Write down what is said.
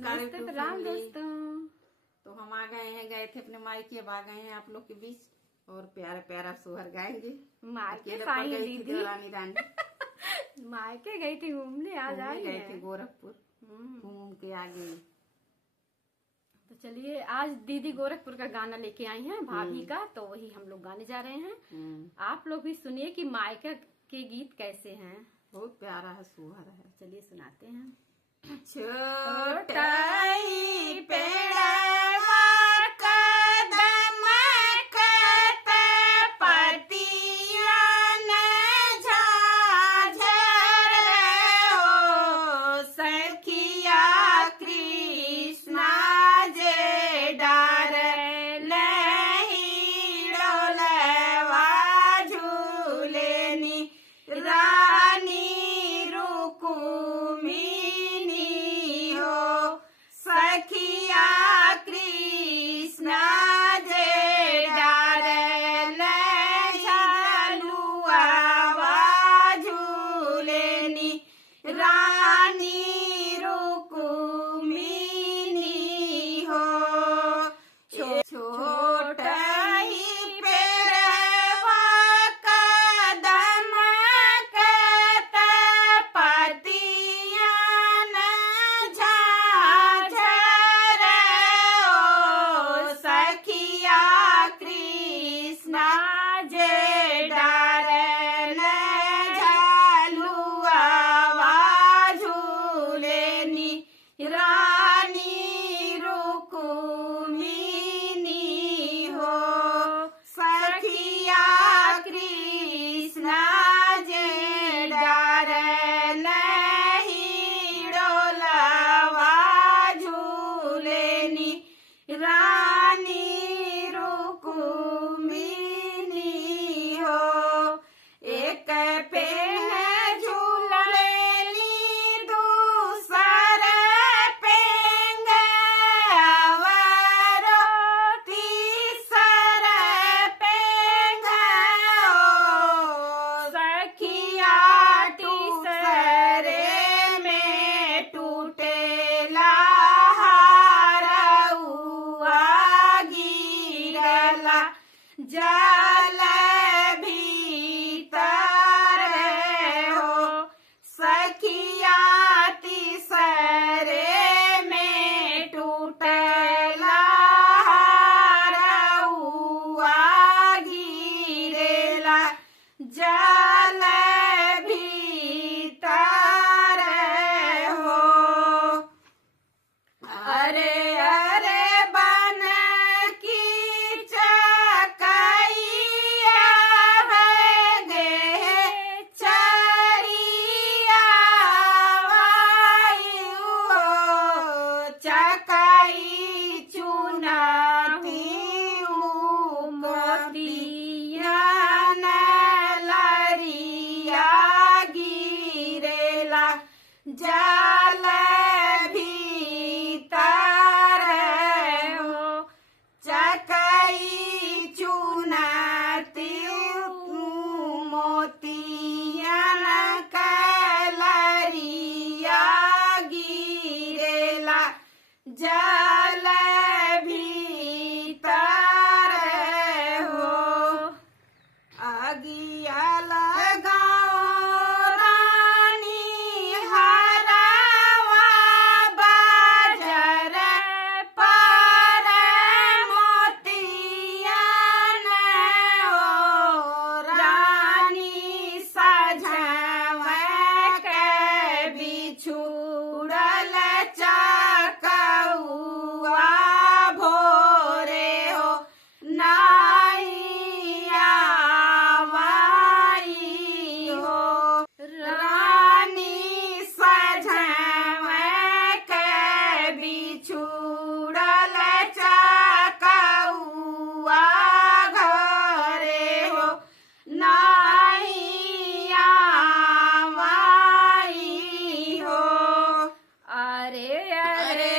नमस्कार राम दोस्तों। तो हम आ गए हैं, गए थे अपने मायके, अब आ गए हैं आप लोग के बीच और प्यारा प्यारा सोहर गाएंगे। मायके गई थी देवरानी रानी मायके गई थी घूमने, आज आई गए थे गोरखपुर, घूम के आ गए। तो चलिए आज दीदी गोरखपुर का गाना लेके आई हैं, भाभी का, तो वही हम लोग गाने जा रहे हैं। आप लोग भी सुनिए कि मायका के गीत कैसे हैं। बहुत प्यारा है, सोहर है। चलिए सुनाते हैं। छोटाई पेड़वा कदम कत पतिया न झाझर हो, सखिया कृष्णा जे डार नहीं डोलवा झूलेनी रानी रुकुमी सखिया कृष्णा जे डार झलुआ झूलेनी रानी रुकुमिनी हो। छोट ही पेड़वा कदम कत पतिया न सखिया कृष्णा जे डार झलुआ झूलेनी रानी रुकुमिनी हो। सखिया कृष्णा जे डार नहीं डोलवा झूलेनी रानी रुकुमिनी हो। एक पेड़ झूलेली दूसर पेंग अवरो तीसर पेंग सखिया तीसरे में टूटेला जल भीतर हो। सखिया तीसरे में टूटला गिरेला जल भीतर हो। अरे अरे बन की चकैया गे चरिया चकई चुनाती मोतिया लरिया गिरेला जल भीतर हो। चकई चुनाती मोतियन कलरिया गिरेला जल भीतर हो। आगिया लगाओ रानी हरावा बाजर पर मोतियन हो। रानी सजवे के बिछुड़ल चकौआ भोरे हो। नाइया वाई हो। रानी सजवे के बिछुड़ल चकौआ घरे हो। नाइया वाई हो। अरे अरे